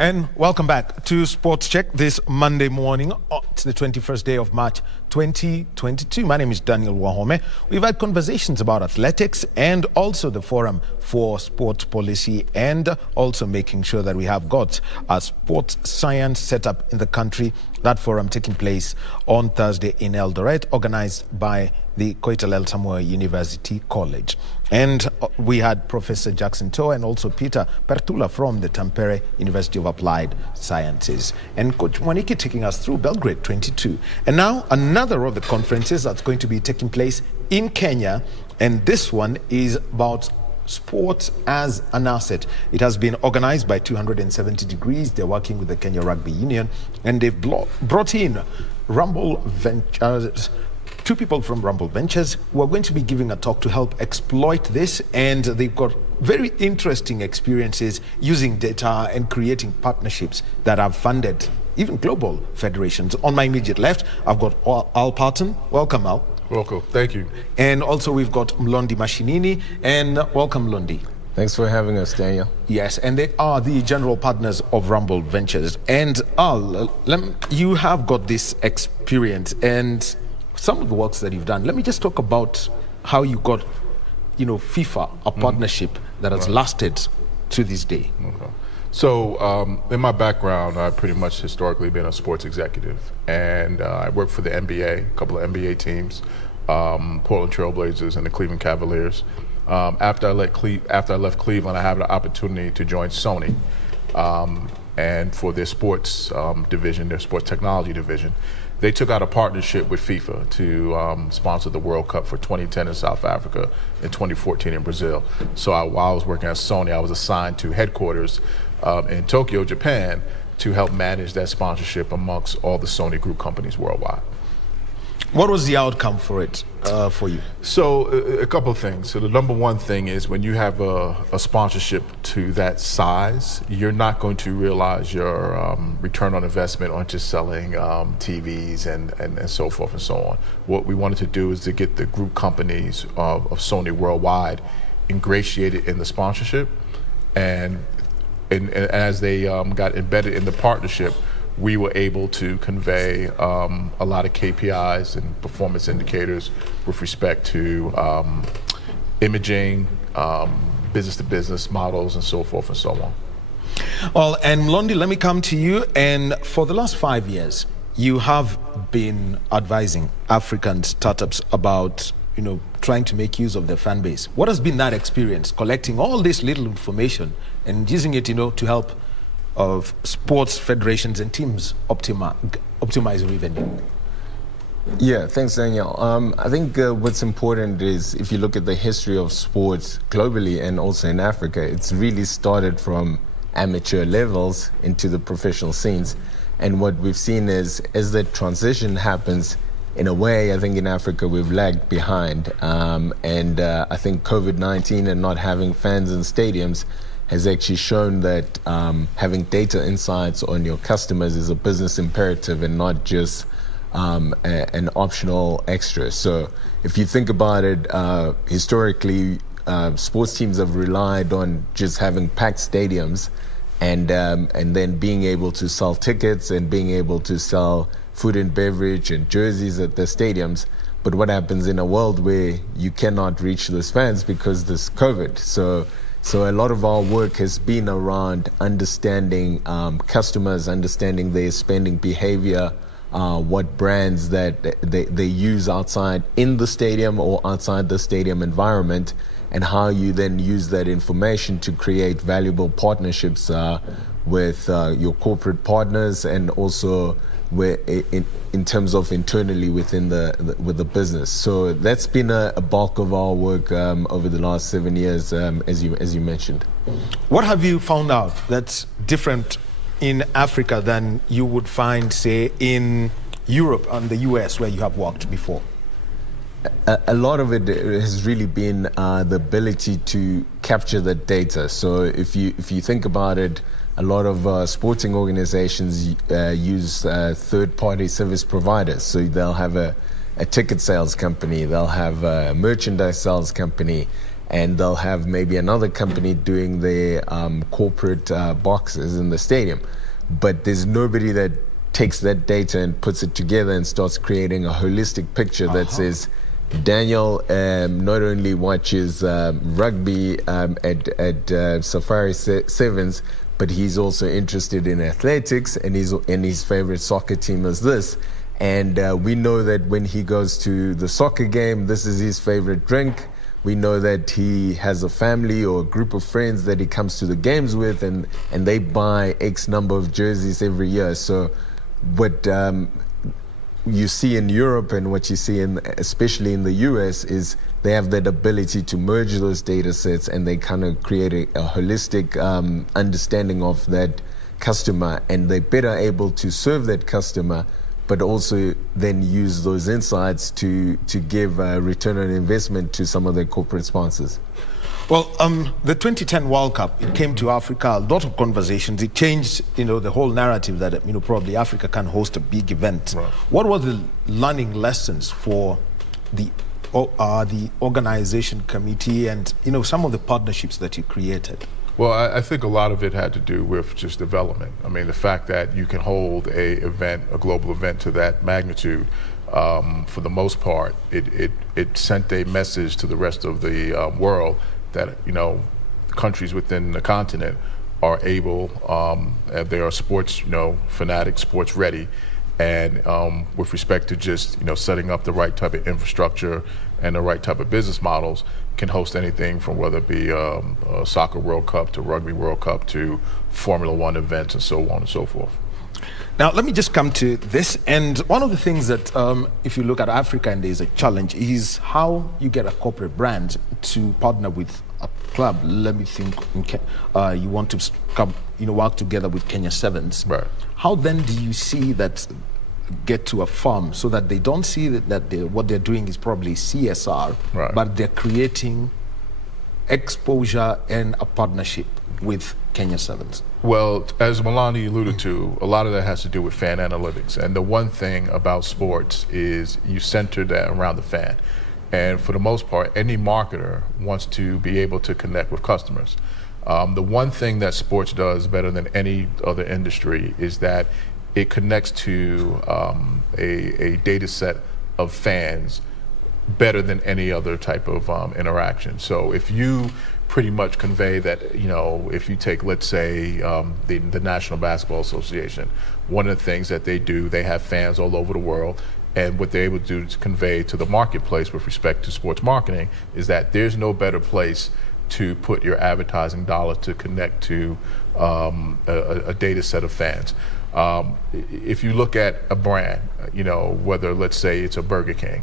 And welcome back to Sports Check this Monday morning. It's the 21st day of March 2022. My name is Daniel Wahome. We've had conversations about athletics and also the Forum for Sports Policy, and also making sure that we have got a sports science set up in the country. That forum taking place on Thursday in Eldoret, organized by the Koitalel Samoei University College. And we had Professor Jackson Toa and also Peter Pertula from the Tampere University of Applied Sciences. And Coach Mwaniki taking us through Belgrade 22. And now another of the conferences that's going to be taking place in Kenya. And this one is about sports as an asset. It has been organized by 270 Degrees. They're working with the Kenya Rugby Union, and they've brought in Rumble Ventures, two people from Rumble Ventures who are going to be giving a talk to help exploit this. And they've got very interesting experiences using data and creating partnerships that have funded even global federations. On my immediate left, I've got Earl Patton. Welcome, Earl. Welcome. Thank you. And also we've got Mlondi Mashinini. And welcome, Mlondi. Thanks for having us, Daniel. Yes, and they are the general partners of Rumble Ventures. And Earl, you have got this experience and some of the works that you've done. Let me just talk about how you got, FIFA, a partnership that has lasted to this day. Okay. So in my background, I've pretty much historically been a sports executive, and I worked for the NBA, a couple of NBA teams, Portland Trail Blazers and the Cleveland Cavaliers. After I left Cleveland, I had the opportunity to join Sony, and for their sports division, their sports technology division. They took out a partnership with FIFA to sponsor the World Cup for 2010 in South Africa and 2014 in Brazil. So while I was working at Sony, I was assigned to headquarters in Tokyo, Japan, to help manage that sponsorship amongst all the Sony group companies worldwide. What was the outcome for it, for you? So a couple of things. So the number one thing is when you have a sponsorship to that size, you're not going to realize your return on investment on just selling TVs and so forth and so on. What we wanted to do is to get the group companies of Sony worldwide ingratiated in the sponsorship, and as they got embedded in the partnership, we were able to convey a lot of KPIs and performance indicators with respect to imaging, business-to-business models, and so forth and so on. Well, and Mlondi, let me come to you. And for the last 5 years, you have been advising African startups about trying to make use of their fan base. What has been that experience, collecting all this little information and using it, to help of sports federations and teams optimize revenue? Yeah, thanks, Daniel. I think what's important is if you look at the history of sports globally and also in Africa, it's really started from amateur levels into the professional scenes. And what we've seen is, as that transition happens, in a way, I think in Africa we've lagged behind. I think COVID-19 and not having fans in stadiums has actually shown that having data insights on your customers is a business imperative and not just an optional extra. So if you think about it, historically, sports teams have relied on just having packed stadiums and then being able to sell tickets and being able to sell food and beverage and jerseys at the stadiums. But what happens in a world where you cannot reach those fans because there's COVID? So a lot of our work has been around understanding customers, understanding their spending behavior, what brands that they use outside in the stadium or outside the stadium environment, and how you then use that information to create valuable partnerships with your corporate partners, and also in terms of internally within with the business. So that's been a bulk of our work over the last 7 years, as you mentioned. What have you found out that's different in Africa than you would find, say, in Europe and the US, where you have worked before? A lot of it has really been the ability to capture the data. So if you think about it, a lot of sporting organizations use third-party service providers. So they'll have a ticket sales company, they'll have a merchandise sales company, and they'll have maybe another company doing their corporate boxes in the stadium. But there's nobody that takes that data and puts it together and starts creating a holistic picture that says, Daniel not only watches rugby at Safari Sevens, but he's also interested in athletics, and his favorite soccer team is this. And we know that when he goes to the soccer game, this is his favorite drink. We know that he has a family or a group of friends that he comes to the games with, and they buy X number of jerseys every year. So what you see in Europe and what you see especially in the US is they have that ability to merge those data sets, and they kind of create a holistic understanding of that customer, and they're better able to serve that customer, but also then use those insights to give a return on investment to some of their corporate sponsors. Well, the 2010 World Cup, it came to Africa, a lot of conversations. It changed, the whole narrative that, probably Africa can host a big event. Right. What were the learning lessons for the organization committee and, some of the partnerships that you created? Well, I think a lot of it had to do with just development. I mean, the fact that you can hold a global event to that magnitude, for the most part, it sent a message to the rest of the world that, countries within the continent are able, they are sports, fanatics, sports ready. And with respect to just, setting up the right type of infrastructure and the right type of business models, can host anything from whether it be a soccer World Cup to rugby World Cup to Formula One events and so on and so forth. Now, let me just come to this. And one of the things that, if you look at Africa and there's a challenge, is how you get a corporate brand to partner with a club. Let me think, you want to come, work together with Kenya Sevens. Right. How then do you see that get to a firm so that they don't see that what they're doing is probably CSR, right, but they're creating exposure and a partnership with Kenya Sevens? Well, as Milani alluded to, a lot of that has to do with fan analytics. And the one thing about sports is you center that around the fan. And for the most part, any marketer wants to be able to connect with customers. The one thing that sports does better than any other industry is that it connects to a data set of fans better than any other type of interaction. So if you pretty much convey that, if you take, let's say, the National Basketball Association, one of the things that they do, they have fans all over the world, and what they're able to do to convey to the marketplace with respect to sports marketing is that there's no better place to put your advertising dollar to connect to a data set of fans. If you look at a brand, whether, let's say, it's a Burger King,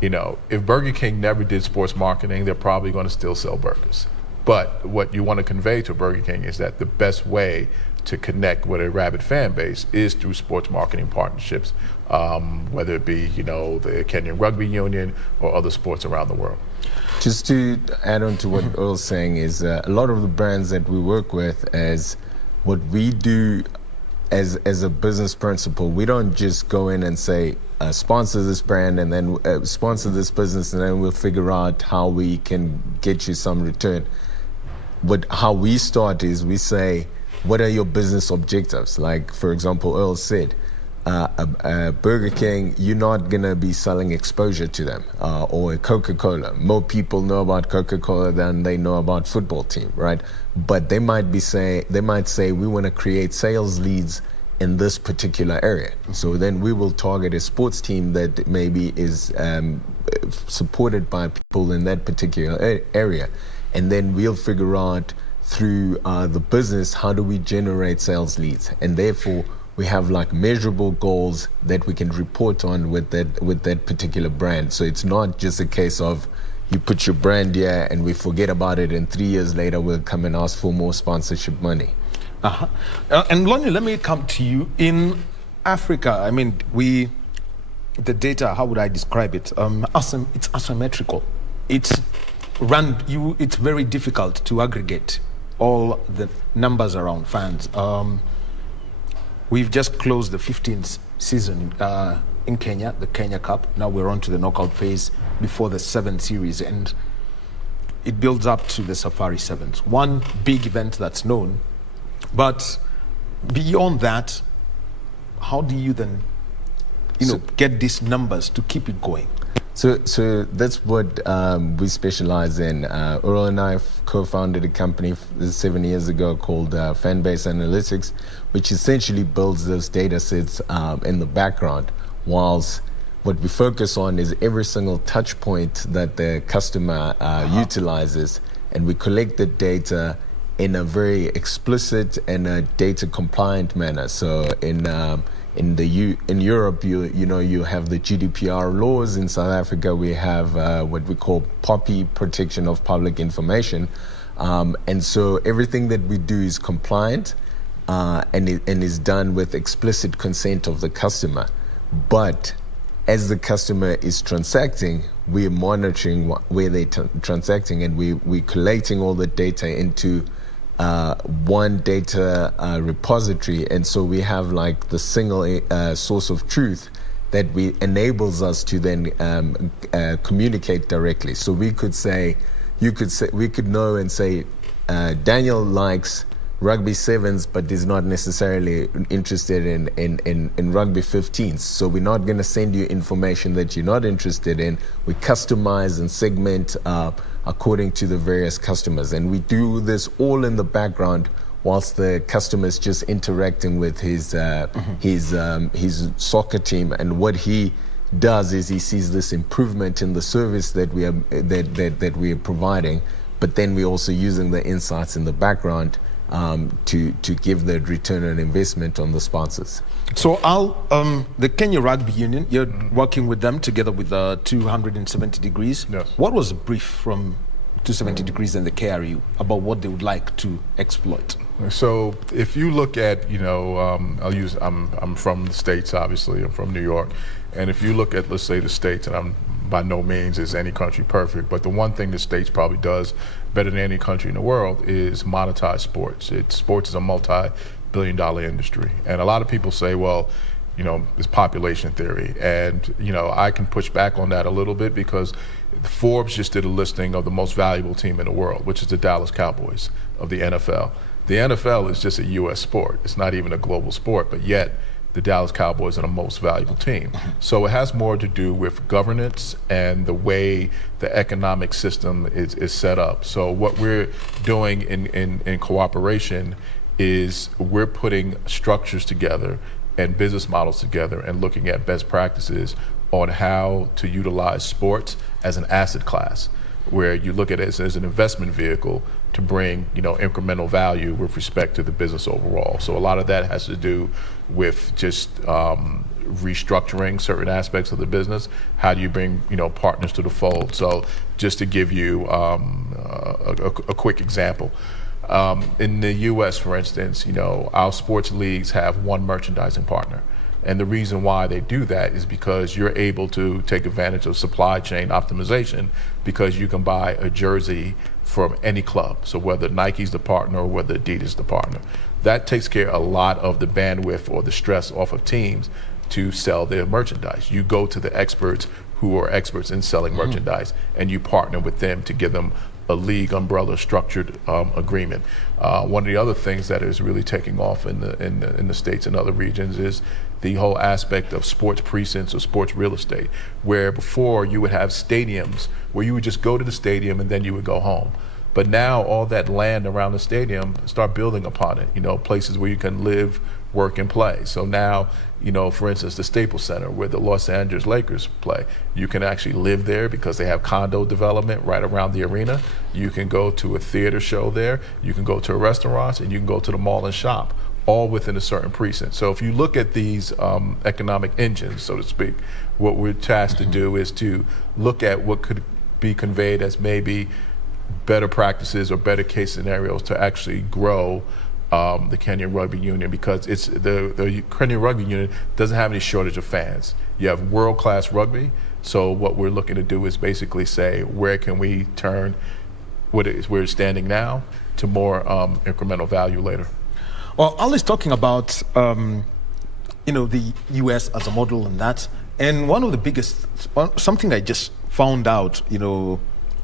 if Burger King never did sports marketing, they're probably going to still sell burgers. But what you want to convey to Burger King is that the best way to connect with a rabid fan base is through sports marketing partnerships, whether it be, the Kenyan Rugby Union or other sports around the world. Just to add on to what Earl's saying is a lot of the brands that we work with, as what we do as a business principle, we don't just go in and say, sponsor this brand and then sponsor this business, and then we'll figure out how we can get you some return. How we start is we say, what are your business objectives? Like, for example, Earl said, Burger King, you're not going to be selling exposure to them, or Coca-Cola. More people know about Coca-Cola than they know about football team, right? But they might say, we want to create sales leads in this particular area. So then we will target a sports team that maybe is supported by people in that particular area. And then we'll figure out through the business, how do we generate sales leads? And therefore, we have like measurable goals that we can report on with that particular brand. So it's not just a case of you put your brand here and we forget about it, and 3 years later we'll come and ask for more sponsorship money. And Lonnie, let me come to you. In Africa, I mean, the data, how would I describe it? It's asymmetrical. It's very difficult to aggregate all the numbers around fans. We've just closed the 15th season in Kenya, the Kenya Cup. Now we're on to the knockout phase before the 7th series. And it builds up to the Safari Sevens, one big event that's known. But beyond that, how do you then, get these numbers to keep it going? So that's what we specialize in. Earl and I co-founded a company 7 years ago called Fanbase Analytics, which essentially builds those data sets in the background, whilst what we focus on is every single touch point that the customer utilizes, and we collect the data in a very explicit and a data compliant manner. So in Europe, you have the GDPR laws. In South Africa, we have what we call POPI, Protection of Public Information, and so everything that we do is compliant and is done with explicit consent of the customer. But as the customer is transacting, we're monitoring where they're transacting, and we're collating all the data into one data repository, and so we have like the single source of truth that enables us to then communicate directly. So we could know and say Daniel likes rugby sevens, but is not necessarily interested in rugby 15s. So we're not going to send you information that you're not interested in. We customize and segment according to the various customers. And we do this all in the background whilst the customer is just interacting with his soccer team. And what he does is he sees this improvement in the service that we are providing, but then we're also using the insights in the background to give the return on investment on the sponsors. So the Kenya Rugby Union, you're working with them together with 270 Degrees. Yes. What was the brief from 270 Degrees and the KRU about what they would like to exploit? So if you look at, I'm from the States, obviously, I'm from New York. And if you look at, let's say, the States, and I'm by no means is any country perfect, but the one thing the States probably does better than any country in the world is monetize sports. Sports is a multi-billion-dollar industry. And a lot of people say, well, it's population theory. And, I can push back on that a little bit because Forbes just did a listing of the most valuable team in the world, which is the Dallas Cowboys of the NFL. The NFL is just a U.S. sport. It's not even a global sport, but yet the Dallas Cowboys are the most valuable team. So it has more to do with governance and the way the economic system is set up. So what we're doing in cooperation is we're putting structures together and business models together and looking at best practices on how to utilize sports as an asset class, where you look at it as an investment vehicle to bring incremental value with respect to the business overall. So a lot of that has to do with just restructuring certain aspects of the business. How do you bring partners to the fold? So just to give you a quick example, in the U.S., for instance, our sports leagues have one merchandising partner. And the reason why they do that is because you're able to take advantage of supply chain optimization, because you can buy a jersey from any club. So whether Nike's the partner or whether Adidas the partner, that takes care of a lot of the bandwidth or the stress off of teams to sell their merchandise. You go to the experts who are experts in selling merchandise, and you partner with them to give them a league umbrella structured agreement. One of the other things that is really taking off in the States and other regions is the whole aspect of sports precincts or sports real estate, where before you would have stadiums where you would just go to the stadium and then you would go home. But now all that land around the stadium, start building upon it, places where you can live, work, and play. So now, for instance, the Staples Center where the Los Angeles Lakers play, you can actually live there because they have condo development right around the arena. You can go to a theater show there, you can go to restaurants, and you can go to the mall and shop, all within a certain precinct. So if you look at these economic engines, so to speak, what we're tasked to do is to look at what could be conveyed as maybe better practices or better case scenarios to actually grow the Kenyan Rugby Union, because it's the Kenyan Rugby Union doesn't have any shortage of fans. You have world-class rugby, so what we're looking to do is basically say, where can we turn where it's standing now to more incremental value later? Well, Earl is talking about the U.S. as a model and that, and one of the biggest, something I just found out,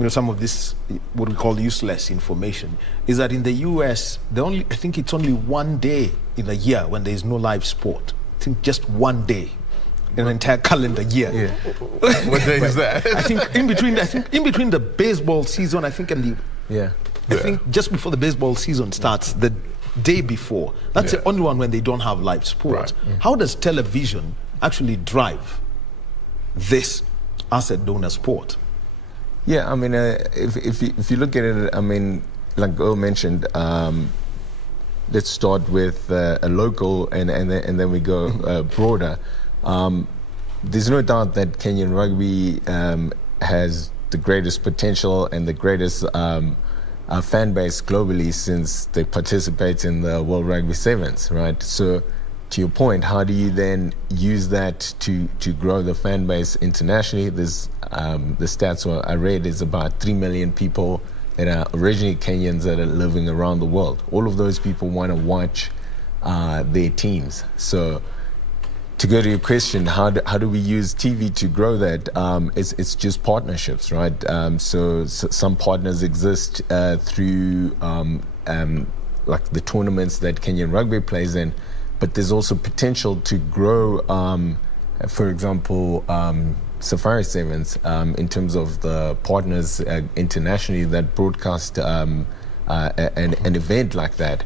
some of this, what we call useless information, is that in the US, I think it's only one day in a year when there is no live sport. I think just one day in an entire calendar year. Yeah. What day is that? I think in between the baseball season, I think, and I think just before the baseball season starts, the day before, that's the only one when they don't have live sport. Right. How does television actually drive this asset donor sport? Yeah, I mean, if you look at it, I mean, like Earl mentioned, let's start with a local and then we go broader. There's no doubt that Kenyan rugby has the greatest potential and the greatest fan base globally since they participate in the World Rugby Sevens, right? So, to your point, how do you then use that to grow the fan base internationally? There's the stats I read is about 3 million people that are originally Kenyans that are living around the world. All of those people want to watch their teams. So to go to your question, how do we use TV to grow that? It's just partnerships, right? So some partners exist through like the tournaments that Kenyan rugby plays in, but there's also potential to grow, for example, Safari Sevens in terms of the partners internationally that broadcast an event like that.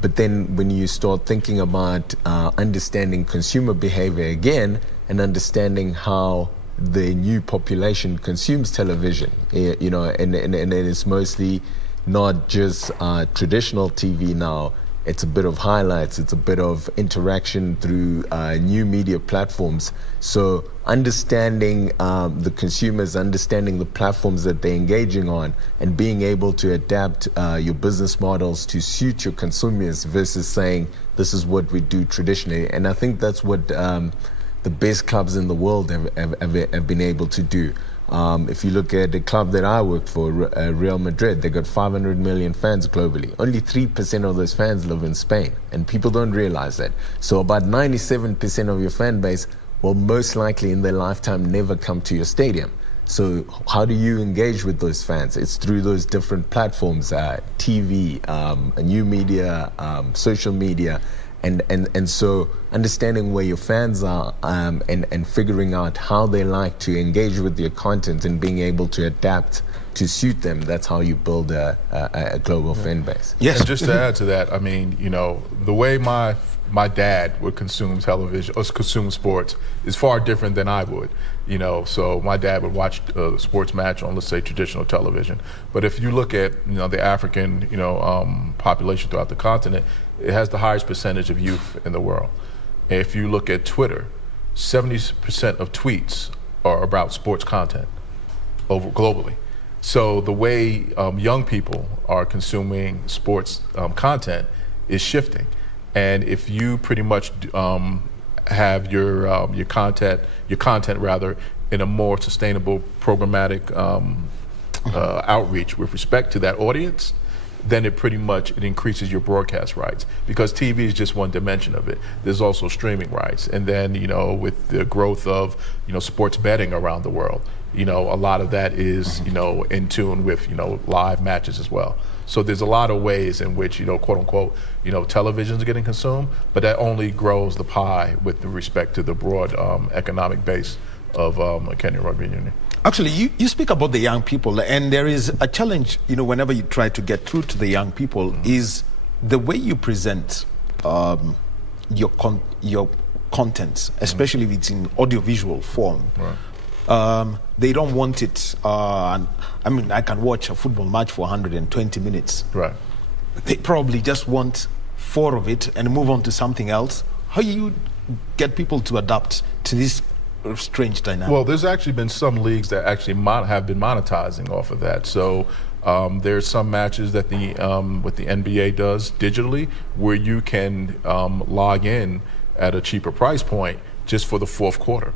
But then when you start thinking about understanding consumer behavior again and understanding how the new population consumes television, and it's mostly not just traditional TV now. It's a bit of highlights, it's a bit of interaction through new media platforms. So understanding the consumers, understanding the platforms that they're engaging on, and being able to adapt your business models to suit your consumers versus saying, this is what we do traditionally. And I think that's what the best clubs in the world have been able to do. If you look at the club that I worked for, Real Madrid, they got 500 million fans globally. Only 3% of those fans live in Spain, and people don't realize that. So about 97% of your fan base will most likely in their lifetime never come to your stadium. So how do you engage with those fans? It's through those different platforms, TV, new media, social media. And so understanding where your fans are and figuring out how they like to engage with your content and being able to adapt to suit them, that's how you build a global fan base. Yes. And just to add to that, I mean, the way my dad would consume television or consume sports is far different than I would. So my dad would watch a sports match on, let's say, traditional television. But if you look at the African population throughout the continent, it has the highest percentage of youth in the world. If you look at Twitter, 70% of tweets are about sports content over globally. So the way young people are consuming sports content is shifting. And if you pretty much have your content in a more sustainable programmatic outreach with respect to that audience, then it increases your broadcast rights, because TV is just one dimension of it. There's also streaming rights, and then with the growth of sports betting around the world, a lot of that is in tune with live matches as well. So there's a lot of ways in which quote unquote television is getting consumed, but that only grows the pie with respect to the broad economic base of Kenyan Rugby Union. Actually, you speak about the young people, and there is a challenge, whenever you try to get through to the young people, is the way you present your content, especially if it's in audiovisual form. Right. They don't want it. I mean, I can watch a football match for 120 minutes. Right. They probably just want 4 of it and move on to something else. How do you get people to adapt to this strange dynamic? Well, there's actually been some leagues that actually have been monetizing off of that. So there's some matches that what the NBA does digitally, where you can log in at a cheaper price point just for the fourth quarter,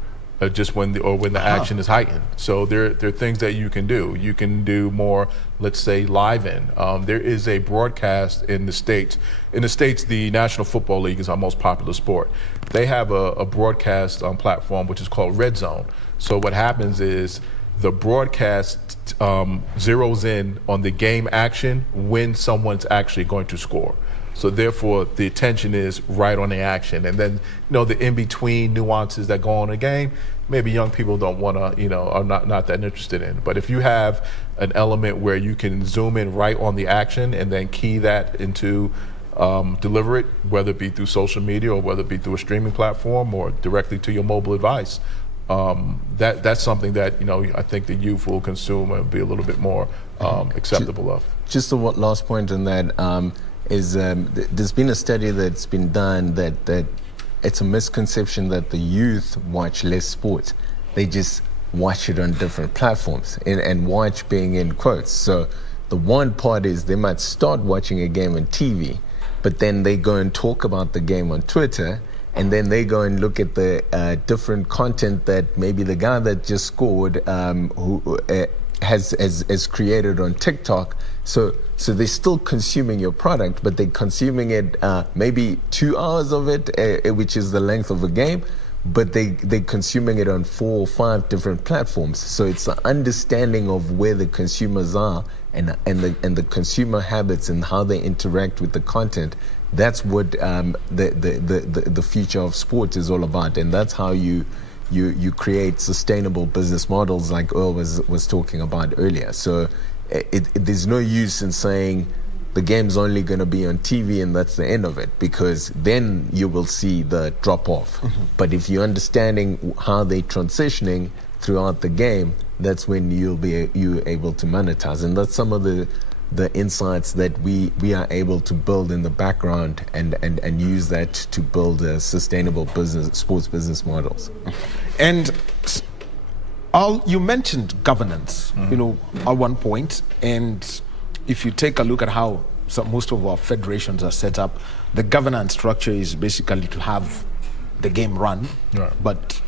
just when the action is heightened. So there are things that you can do. You can do more, let's say, live in. There is a broadcast in the States. In the States, the National Football League is our most popular sport. They have a broadcast platform which is called Red Zone. So what happens is the broadcast zeroes in on the game action when someone's actually going to score. So therefore, the attention is right on the action. And then, the in-between nuances that go on in a game, maybe young people don't want to, are not that interested in. But if you have an element where you can zoom in right on the action and then key that into deliver it, whether it be through social media or whether it be through a streaming platform or directly to your mobile device, that's something that I think the youth will consume and be a little bit more acceptable of. Just the last point on that is there's been a study that's been done that it's a misconception that the youth watch less sports. They just watch it on different platforms, and watch being in quotes. So the one part is they might start watching a game on TV, but then they go and talk about the game on Twitter, and then they go and look at the different content that maybe the guy that just scored who has created on TikTok. So they're still consuming your product, but they're consuming it maybe 2 hours of it, which is the length of a game, but they're consuming it on 4 or 5 different platforms. So it's the understanding of where the consumers are and the consumer habits and how they interact with the content. That's what the future of sports is all about, and that's how you create sustainable business models like Earl was talking about earlier. So there's no use in saying the game's only going to be on TV and that's the end of it, because then you will see the drop off. Mm-hmm. But if you're understanding how they're transitioning throughout the game, that's when you're able to monetize. And that's some of the insights that we are able to build in the background and use that to build a sustainable sports business models. And you mentioned governance, at one point, and if you take a look at how most of our federations are set up, the governance structure is basically to have the game run, right,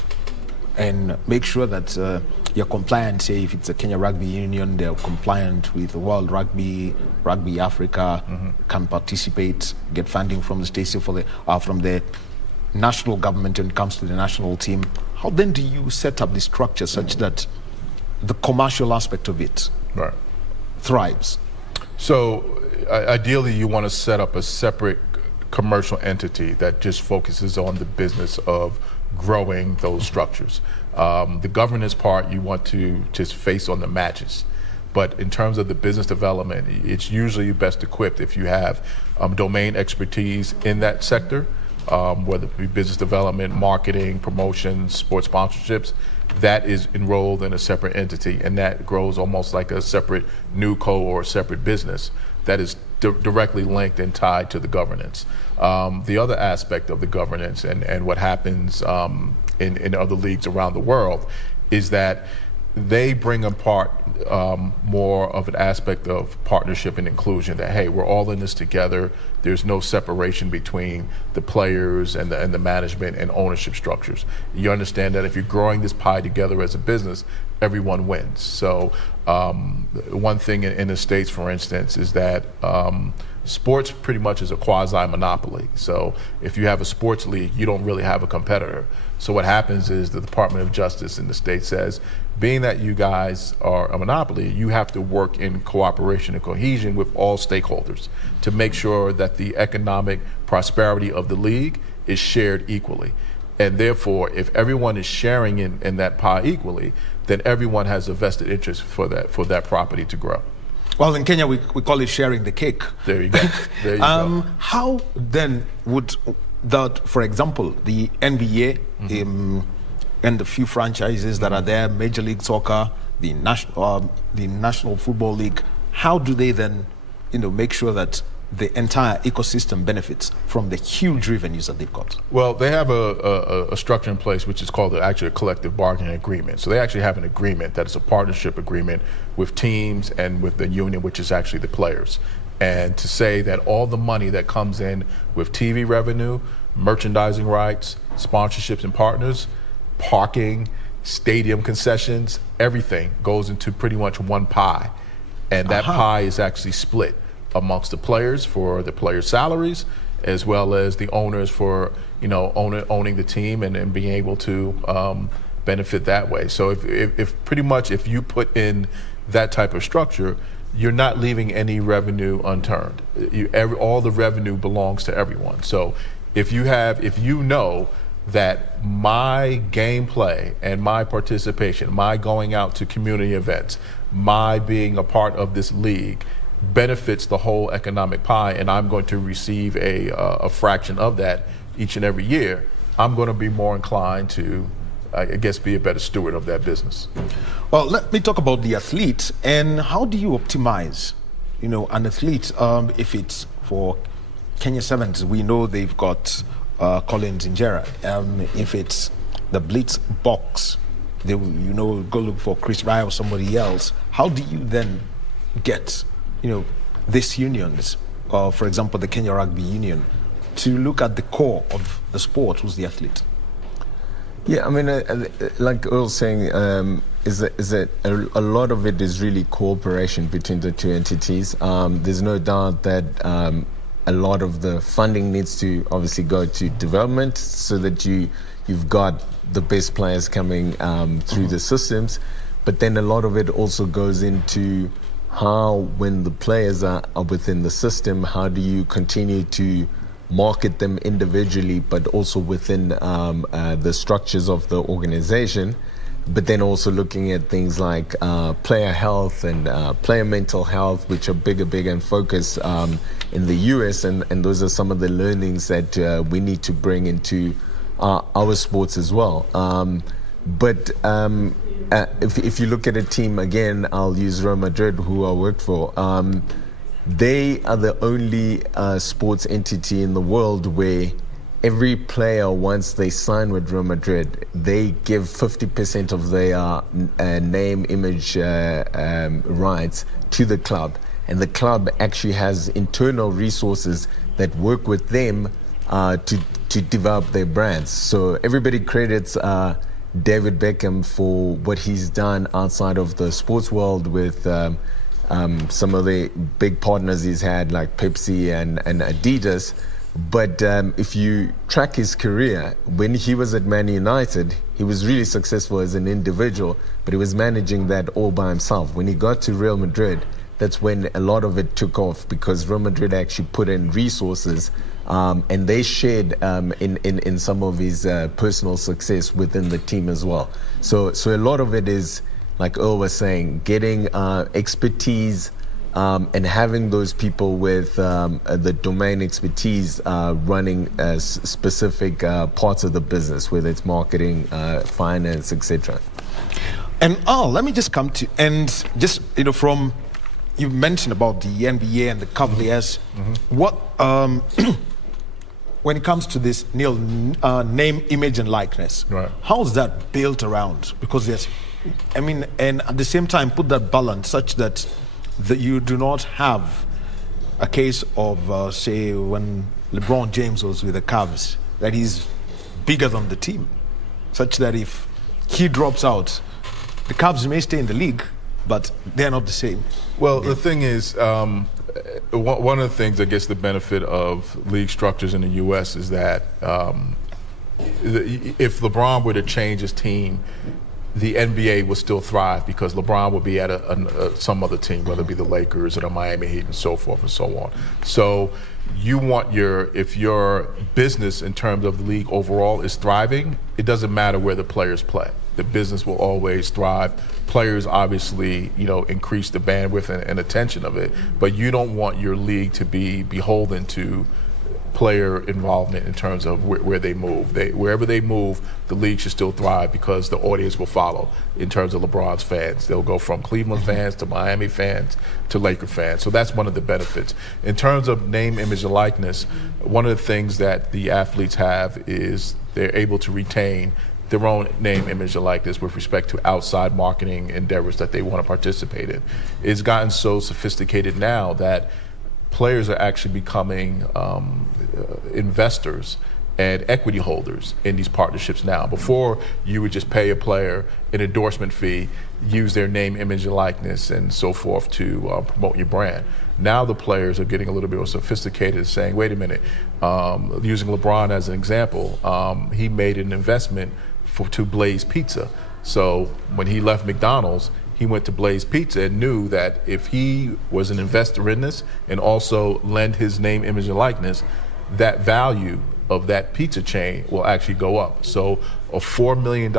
and make sure that you're compliant. Say if it's a Kenya Rugby Union, they're compliant with World Rugby Africa, can participate, get funding from the states from the national government when it comes to the national team. How then do you set up the structure such that the commercial aspect of it thrives? So ideally, you want to set up a separate commercial entity that just focuses on the business of growing those structures. The governance part you want to just face on the matches. But in terms of the business development, it's usually best equipped if you have domain expertise in that sector, whether it be business development, marketing, promotions, sports sponsorships. That is enrolled in a separate entity, and that grows almost like a separate NewCo or a separate business that is directly linked and tied to the governance. The other aspect of the governance and what happens in other leagues around the world is that they bring apart more of an aspect of partnership and inclusion, that, hey, we're all in this together. There's no separation between the players and the management and ownership structures. You understand that if you're growing this pie together as a business, everyone wins. So one thing in the States, for instance, is that sports pretty much is a quasi-monopoly. So if you have a sports league, you don't really have a competitor. So what happens is the Department of Justice in the state says, being that you guys are a monopoly, you have to work in cooperation and cohesion with all stakeholders to make sure that the economic prosperity of the league is shared equally. And therefore, if everyone is sharing in that pie equally, then everyone has a vested interest for that property to grow. Well, in Kenya, we call it sharing the cake. There you go. There you go. How then would that, for example, the NBA and the few franchises that are there, Major League Soccer, the National Football League, how do they then, make sure that the entire ecosystem benefits from the huge revenues that they've got? Well, they have a structure in place which is called actually a collective bargaining agreement. So they actually have an agreement that is a partnership agreement with teams and with the union, which is actually the players. And to say that all the money that comes in with TV revenue, merchandising rights, sponsorships and partners, parking, stadium concessions, everything goes into pretty much one pie. And that pie is actually split amongst the players for the players' salaries, as well as the owners for owning the team and being able to benefit that way. So if pretty much if you put in that type of structure, you're not leaving any revenue unturned. All the revenue belongs to everyone. So if you know that my gameplay and my participation, my going out to community events, my being a part of this league benefits the whole economic pie, and I'm going to receive a fraction of that each and every year, I'm going to be more inclined to, I guess, be a better steward of that business. Well, let me talk about the athlete and how do you optimize, an athlete? If it's for Kenya Sevens, we know they've got Collins Injera. If it's the Blitz box, they will, go look for Chris Rye or somebody else. How do you then get, these unions, for example, the Kenya Rugby Union, to look at the core of the sport, who's the athlete? Yeah, I mean, like Earl's saying, is that a lot of it is really cooperation between the two entities. There's no doubt that a lot of the funding needs to obviously go to development so that you've got the best players coming through the systems. But then a lot of it also goes into how, when the players are within the system, how do you continue to market them individually, but also within the structures of the organization, but then also looking at things like player health and player mental health, which are bigger in focus in the US, and those are some of the learnings that we need to bring into our sports as well. But if you look at a team, again, I'll use Real Madrid, who I worked for. They are the only sports entity in the world where every player, once they sign with Real Madrid, they give 50% of their name, image rights to the club. And the club actually has internal resources that work with them to develop their brands. So everybody credits David Beckham for what he's done outside of the sports world with some of the big partners he's had, like Pepsi and Adidas. But if you track his career, when he was at Man United, he was really successful as an individual, but he was managing that all by himself. When he got to Real Madrid, that's when a lot of it took off, because Real Madrid actually put in resources and they shared in some of his personal success within the team as well. So a lot of it is, like Earl was saying, getting expertise and having those people with the domain expertise running specific parts of the business, whether it's marketing, finance, etc. And let me just come to, and just, from, you mentioned about the NBA and the Cavaliers. What, when it comes to this name, image, and likeness, right, how's that built around? Because there's, and at the same time, put that balance such that you do not have a case of, say, when LeBron James was with the Cavs, that he's bigger than the team, such that if he drops out, the Cavs may stay in the league, but they're not the same. Well, the thing is, one of the things, I guess, the benefit of league structures in the U.S. is that if LeBron were to change his team, the NBA would still thrive, because LeBron would be at some other team, whether it be the Lakers or the Miami Heat and so forth and so on. So you want if your business in terms of the league overall is thriving, it doesn't matter where the players play. The business will always thrive. Players obviously, increase the bandwidth and attention of it, but you don't want your league to be beholden to player involvement in terms of where they move. Wherever they move, the league should still thrive, because the audience will follow in terms of LeBron's fans. They'll go from Cleveland fans to Miami fans to Laker fans. So that's one of the benefits. In terms of name, image, and likeness, one of the things that the athletes have is they're able to retain their own name, image, and likeness with respect to outside marketing endeavors that they want to participate in. It's gotten so sophisticated now that players are actually becoming investors and equity holders in these partnerships now. Before, you would just pay a player an endorsement fee, use their name, image, and likeness, and so forth to promote your brand. Now the players are getting a little bit more sophisticated, saying, wait a minute, using LeBron as an example, he made an investment to Blaze Pizza. So when he left McDonald's, he went to Blaze Pizza and knew that if he was an investor in this and also lend his name, image, and likeness, that value of that pizza chain will actually go up. So a $4 million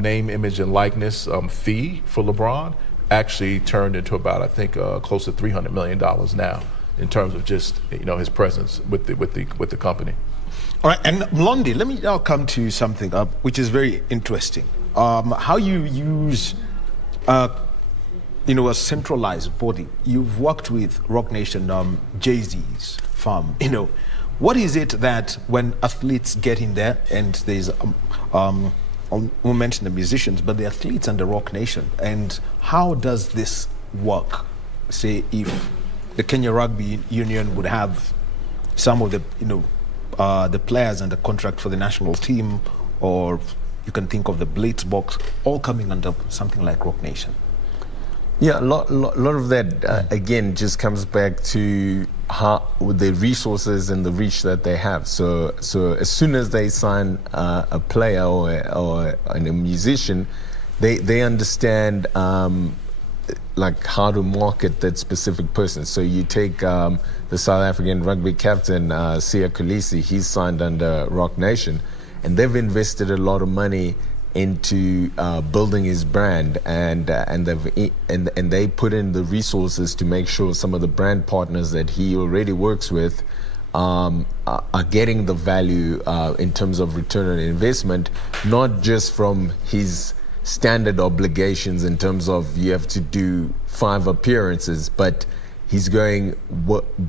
name, image, and likeness fee for LeBron actually turned into about, I think, close to $300 million now in terms of just his presence with the company. All right, and Mlondi, let me now come to something which is very interesting. How you use a centralized body. You've worked with Rock Nation, Jay-Z's farm. What is it that when athletes get in there, and there's we'll mention the musicians, but the athletes and the Rock Nation, and how does this work? Say if the Kenya Rugby Union would have some of the players and the contract for the national team, or you can think of the Blitz box, all coming under something like Rock Nation. Yeah, a lot of that, again, just comes back to how the resources and the reach that they have. So as soon as they sign a player or a musician, they understand like how to market that specific person. So you take the South African rugby captain, Siya Kolisi, he's signed under Rock Nation, and they've invested a lot of money into building his brand, and they put in the resources to make sure some of the brand partners that he already works with are getting the value in terms of return on investment, not just from his standard obligations in terms of you have to do 5 appearances, but he's going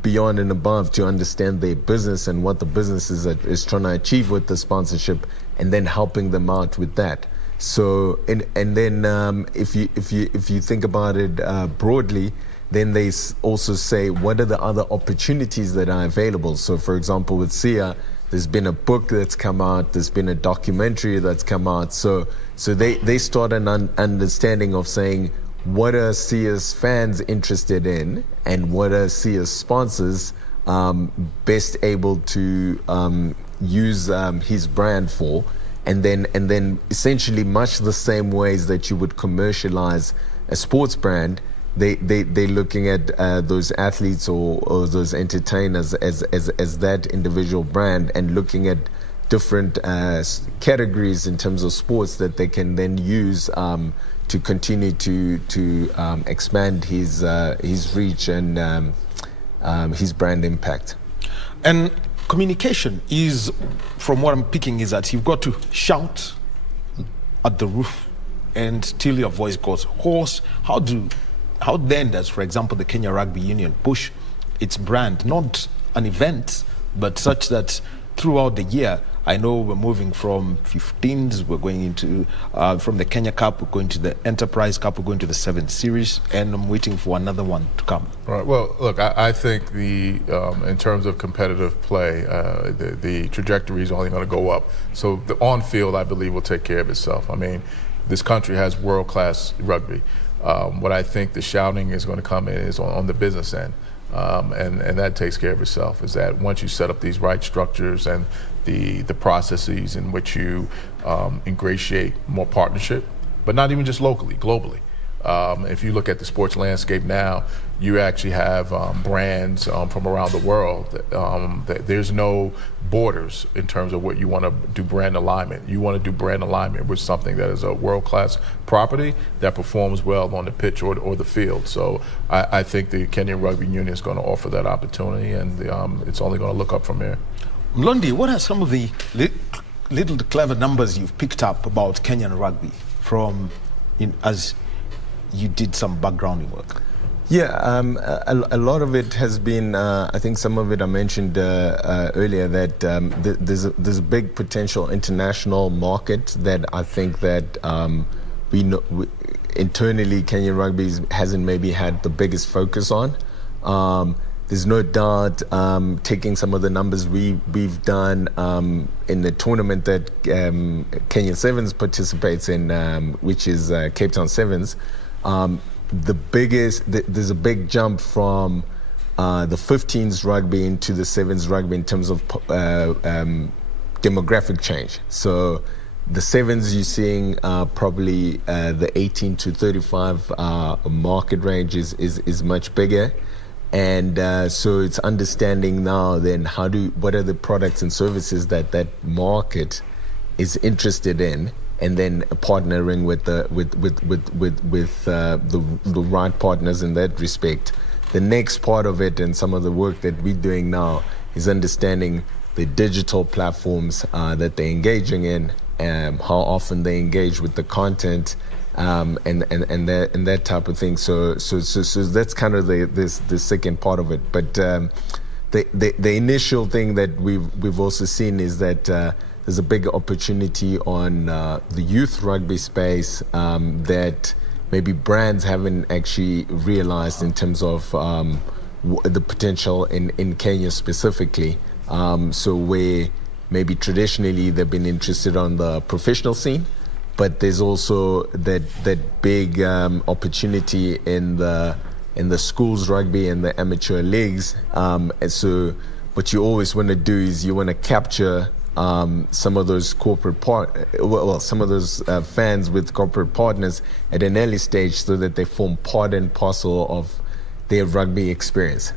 beyond and above to understand their business and what the business is trying to achieve with the sponsorship, and then helping them out with that. So and then if you think about it broadly, then they also say what are the other opportunities that are available. So for example, with Siya, there's been a book that's come out, there's been a documentary that's come out. So they start an understanding of saying, what are Siya's fans interested in, and what are Siya's sponsors best able to use his brand for, and then essentially much the same ways that you would commercialize a sports brand, they're looking at those athletes or those entertainers as that individual brand, and looking at different categories in terms of sports that they can then use to continue to expand his reach and his brand impact. And communication is, from what I'm picking, is that you've got to shout at the roof until your voice goes hoarse. How then does, for example, the Kenya Rugby Union push its brand, not an event, but such that throughout the year, I know we're moving from 15s, we're going into, from the Kenya Cup, we're going to the Enterprise Cup, we're going to the 7th Series, and I'm waiting for another one to come. Right. Well, look, I think in terms of competitive play, the trajectory is only going to go up. So the on-field, I believe, will take care of itself. I mean, this country has world-class rugby. What I think the shouting is going to come in is on the business end. And that takes care of itself, is that once you set up these right structures and the processes in which you ingratiate more partnership, but not even just locally, globally. If you look at the sports landscape now, you actually have brands from around the world. There's no borders in terms of what you want to do brand alignment. You want to do brand alignment with something that is a world-class property that performs well on the pitch or the field. So I think the Kenyan Rugby Union is going to offer that opportunity, and it's only going to look up from here. Mlondi, what are some of the little clever numbers you've picked up about Kenyan rugby as you did some backgrounding work? Yeah, a lot of it has been, I think some of it I mentioned earlier, that there's a big potential international market that I think that we know, internally Kenyan Rugby hasn't maybe had the biggest focus on. There's no doubt, taking some of the numbers we've done in the tournament that Kenya Sevens participates in, which is Cape Town Sevens. There's a big jump from the 15s rugby into the 7s rugby in terms of demographic change. So The sevens you're seeing probably the 18 to 35 market range is much bigger. And so it's understanding now then what are the products and services that market is interested in, and then partnering with the right partners in that respect. The next part of it, and some of the work that we're doing now, is understanding the digital platforms that they're engaging in, how often they engage with the content, and that type of thing. So that's kind of the second part of it. But the initial thing that we've also seen is that there's a big opportunity on the youth rugby space that maybe brands haven't actually realized in terms of the potential in Kenya specifically. So where maybe traditionally they've been interested on the professional scene, but there's also that big opportunity in the schools rugby and the amateur leagues. And so what you always want to do is you want to capture some of those some of those fans with corporate partners at an early stage, so that they form part and parcel of their rugby experience.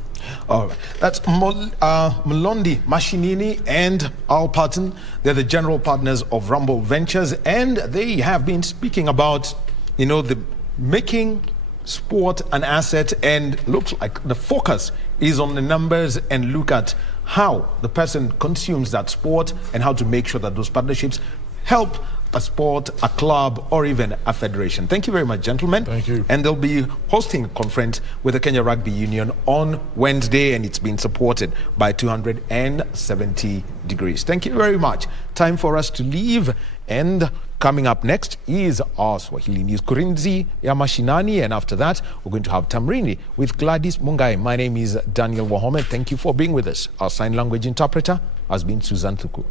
All right. That's Mlondi Mashinini and Earl Patton. They're the general partners of Rumble Ventures, and they have been speaking about, the making sport an asset, and looks like the focus is on the numbers and look at how the person consumes that sport and how to make sure that those partnerships help a sport, a club, or even a federation. Thank you very much, gentlemen. Thank you. And they'll be hosting a conference with the Kenya Rugby Union on Wednesday, and it's been supported by 270 degrees. Thank you very much. Time for us to leave, and coming up next is our Swahili News, Kurinzi ya Mashinani, and after that, we're going to have Tamrini with Gladys Mungai. My name is Daniel Wahome. Thank you for being with us. Our sign language interpreter has been Susan Thuku.